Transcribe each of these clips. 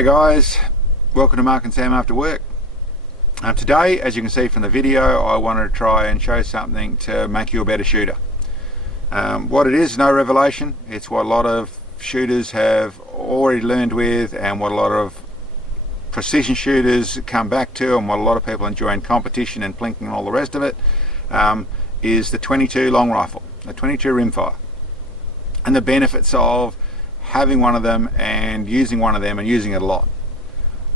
G'day guys, welcome to Mark and Sam After Work. Today, as you can see from the video, I wanted to try and show something to make you a better shooter. What it is, no revelation. It's what a lot of shooters have already learned with, and what a lot of precision shooters come back to, and what a lot of people enjoy in competition and plinking and all the rest of it, is the 22 long rifle, the 22 rimfire, and the benefits of having one of them and using one of them and using it a lot.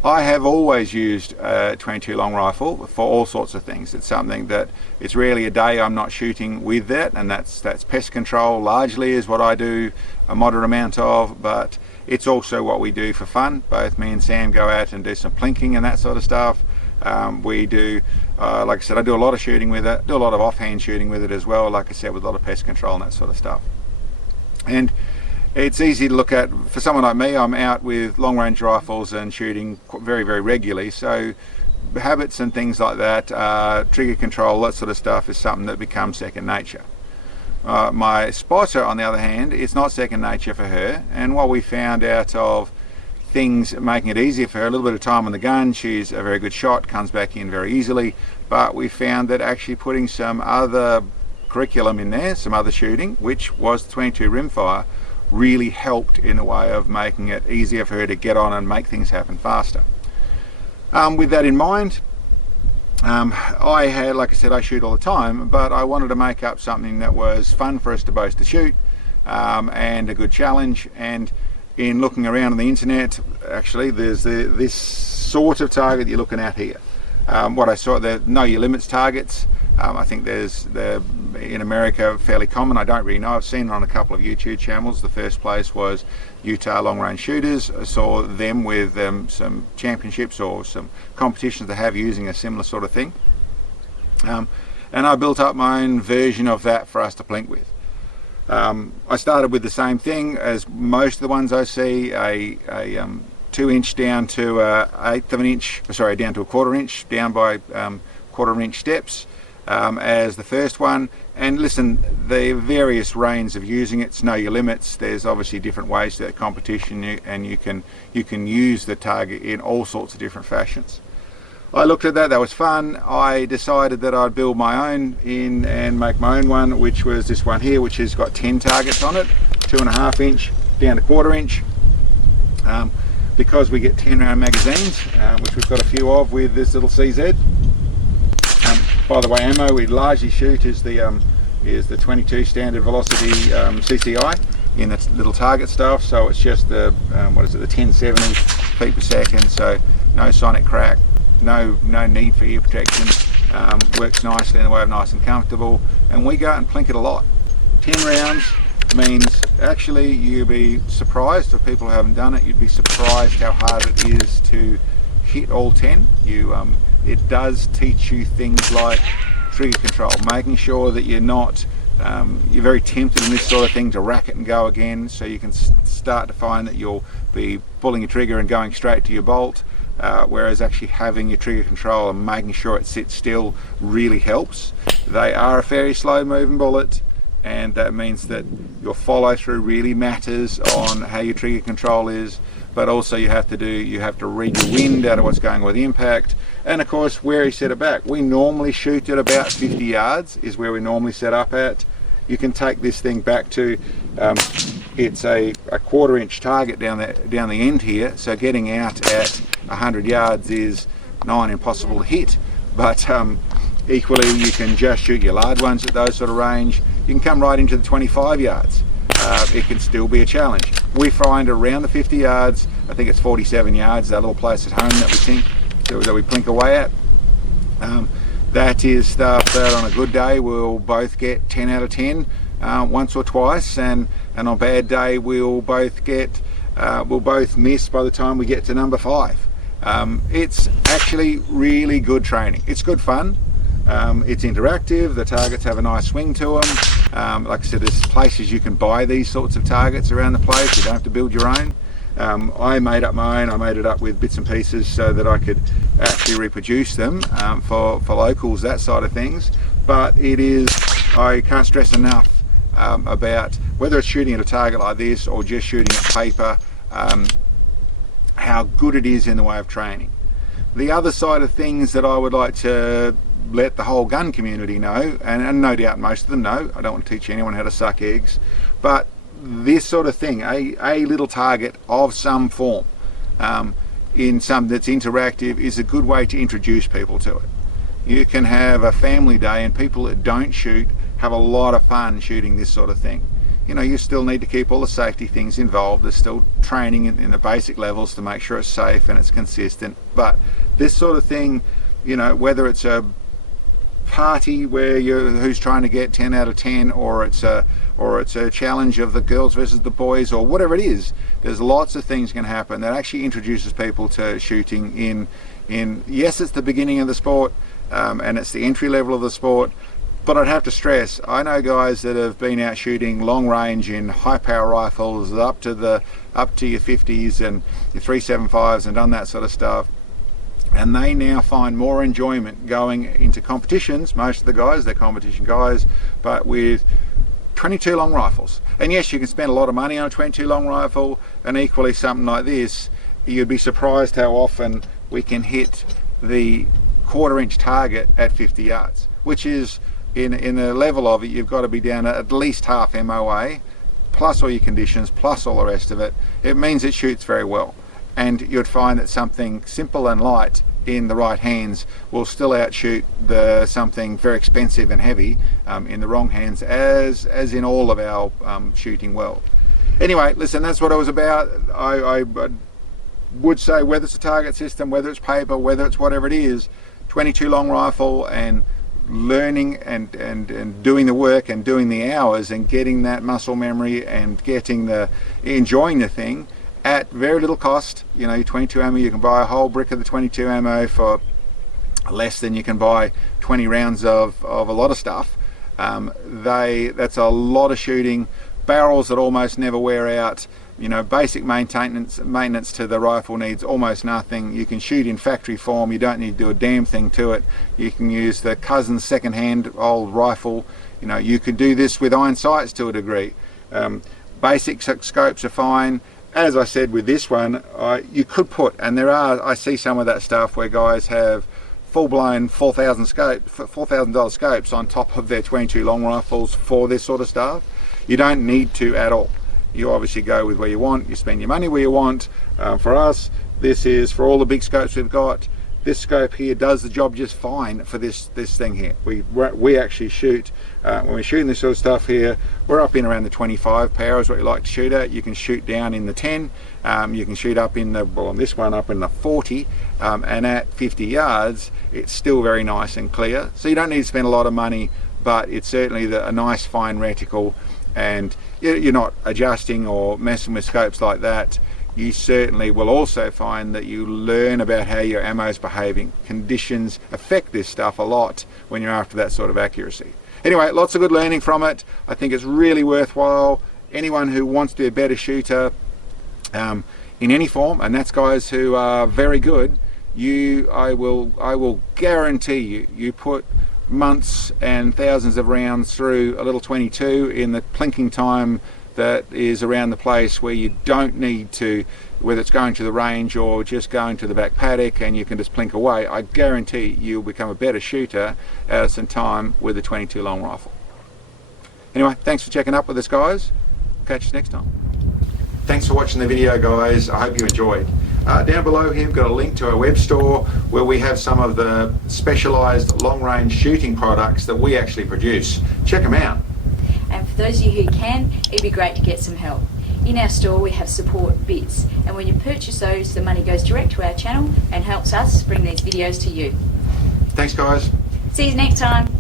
I have always used a 22 long rifle for all sorts of things. It's something that it's rarely a day I'm not shooting with that, and that's pest control largely is what I do a moderate amount of, but it's also what we do for fun. Both me and Sam go out and do some plinking and that sort of stuff. We do, like I said, I do a lot of shooting with it, do a lot of offhand shooting with it as well, like I said, with a lot of pest control and that sort of stuff. And it's easy to look at, for someone like me, I'm out with long range rifles and shooting very, very regularly, so habits and things like that, trigger control, that sort of stuff is something that becomes second nature. My spotter, on the other hand, it's not second nature for her, and what we found out of things making it easier for her, a little bit of time on the gun, she's a very good shot, comes back in very easily, but we found that actually putting some other curriculum in there, some other shooting, which was 22 rimfire, really helped in a way of making it easier for her to get on and make things happen faster. With that in mind, I had, like I said, I shoot all the time, but I wanted to make up something that was fun for us to both to shoot, and a good challenge. And in looking around on the internet, actually there's this sort of target you're looking at here. What I saw, the know your limits targets. I think they're in America fairly common. I don't really know. I've seen it on a couple of YouTube channels. The first place was Utah Long Range Shooters. I saw them with some championships or some competitions they have using a similar sort of thing. And I built up my own version of that for us to plink with. I started with the same thing as most of the ones I see, a 2-inch down to a 1/8 of an inch, sorry, down to a 1/4 inch, down by 1/4 inch steps. As the first one. And listen, the various ranges of using it, know your limits. There's obviously different ways to that competition, and you can use the target in all sorts of different fashions. I looked at that was fun. I decided that I'd build my own and make my own one, which was this one here, which has got 10 targets on it, 2.5 inch down to 1/4 inch. Because we get 10 round magazines, which we've got a few of with this little CZ. By the way, ammo we largely shoot is the 22 standard velocity CCI in its little target stuff. So it's just the what is it, the 1070 feet per second. So no sonic crack, no need for ear protection. Works nicely in the way of nice and comfortable. And we go out and plink it a lot. 10 rounds means, actually, you'd be surprised, for people who haven't done it, you'd be surprised how hard it is to hit all 10. It does teach you things like trigger control, making sure that you're not, you're very tempted in this sort of thing to rack it and go again, so you can start to find that you'll be pulling your trigger and going straight to your bolt, whereas actually having your trigger control and making sure it sits still really helps. They are a very slow moving bullet, and that means that your follow through really matters on how your trigger control is, but also you have to read your wind out of what's going on with the impact, and of course where you set it back. We normally shoot at about 50 yards is where we normally set up at. You can take this thing back to, it's a 1/4 inch target down the end here, so getting out at 100 yards is nigh impossible to hit, but equally you can just shoot your large ones at those sort of range. You can come right into the 25 yards. It can still be a challenge. We find around the 50 yards, I think it's 47 yards, that little place at home that we plink away at. That is stuff that on a good day we'll both get 10 out of 10 once or twice, and on a bad day we'll both miss by the time we get to number 5. It's actually really good training. It's good fun. It's interactive. The targets have a nice swing to them. Like I said, there's places you can buy these sorts of targets around the place. You don't have to build your own. I made up my own. I made it up with bits and pieces so that I could actually reproduce them for locals, that side of things. But it is, I can't stress enough about whether it's shooting at a target like this or just shooting at paper, how good it is in the way of training. The other side of things that I would like to let the whole gun community know, and no doubt most of them know, I don't want to teach anyone how to suck eggs, but this sort of thing, a little target of some form, in some that's interactive, is a good way to introduce people to it. You can have a family day and people that don't shoot have a lot of fun shooting this sort of thing. You know, you still need to keep all the safety things involved. There's still training in the basic levels to make sure it's safe and it's consistent, but this sort of thing, you know, whether it's a party where who's trying to get 10 out of 10, or it's a challenge of the girls versus the boys, or whatever it is, there's lots of things can happen that actually introduces people to shooting in yes, it's the beginning of the sport, and it's the entry level of the sport, but I'd have to stress, I know guys that have been out shooting long range in high power rifles up to your 50s and your 375s and done that sort of stuff, and they now find more enjoyment going into competitions. Most of the guys, they're competition guys, but with 22 long rifles. And yes, you can spend a lot of money on a 22 long rifle, and equally something like this, you'd be surprised how often we can hit the 1/4 inch target at 50 yards, which is in the level of it, you've got to be down at least half MOA, plus all your conditions, plus all the rest of it. It means it shoots very well. And you'd find that something simple and light in the right hands will still outshoot something very expensive and heavy in the wrong hands, as in all of our shooting world. Anyway, listen, that's what it was about. I would say, whether it's a target system, whether it's paper, whether it's whatever it is, 22 long rifle, and learning and doing the work and doing the hours and getting that muscle memory and enjoying the thing at very little cost. You know, your 22 ammo, you can buy a whole brick of the 22 ammo for less than you can buy 20 rounds of a lot of stuff. That's a lot of shooting, barrels that almost never wear out. You know, basic maintenance to the rifle needs almost nothing. You can shoot in factory form, you don't need to do a damn thing to it. You can use the cousin's second-hand old rifle. You know, you could do this with iron sights to a degree. Basic scopes are fine. As I said with this one, you could put, and I see some of that stuff where guys have full-blown $4,000 scopes on top of their 22 long rifles for this sort of stuff. You don't need to at all. You obviously go with where you want, you spend your money where you want. For us, this is for all the big scopes we've got. This scope here does the job just fine for this thing here. We actually shoot, when we're shooting this sort of stuff here, we're up in around the 25 power is what you like to shoot at. You can shoot down in the 10, you can shoot up in the, well, on this one up in the 40, and at 50 yards, it's still very nice and clear. So you don't need to spend a lot of money, but it's certainly a nice fine reticle, and you're not adjusting or messing with scopes like that. You certainly will also find that you learn about how your ammo is behaving. Conditions affect this stuff a lot when you're after that sort of accuracy. Anyway, lots of good learning from it. I think it's really worthwhile. Anyone who wants to be a better shooter in any form, and that's guys who are very good, I will guarantee you put months and thousands of rounds through a little 22 in the plinking time that is around the place, where you don't need to, whether it's going to the range or just going to the back paddock, and you can just plink away. I guarantee you'll become a better shooter out of some time with a 22 long rifle. Anyway, thanks for checking up with us, guys. Catch you next time. Thanks for watching the video, guys. I hope you enjoyed. Down below here we've got a link to our web store where we have some of the specialised long-range shooting products that we actually produce. Check them out. And for those of you who can, it'd be great to get some help. In our store we have support bits, and when you purchase those, the money goes direct to our channel and helps us bring these videos to you. Thanks, guys. See you next time.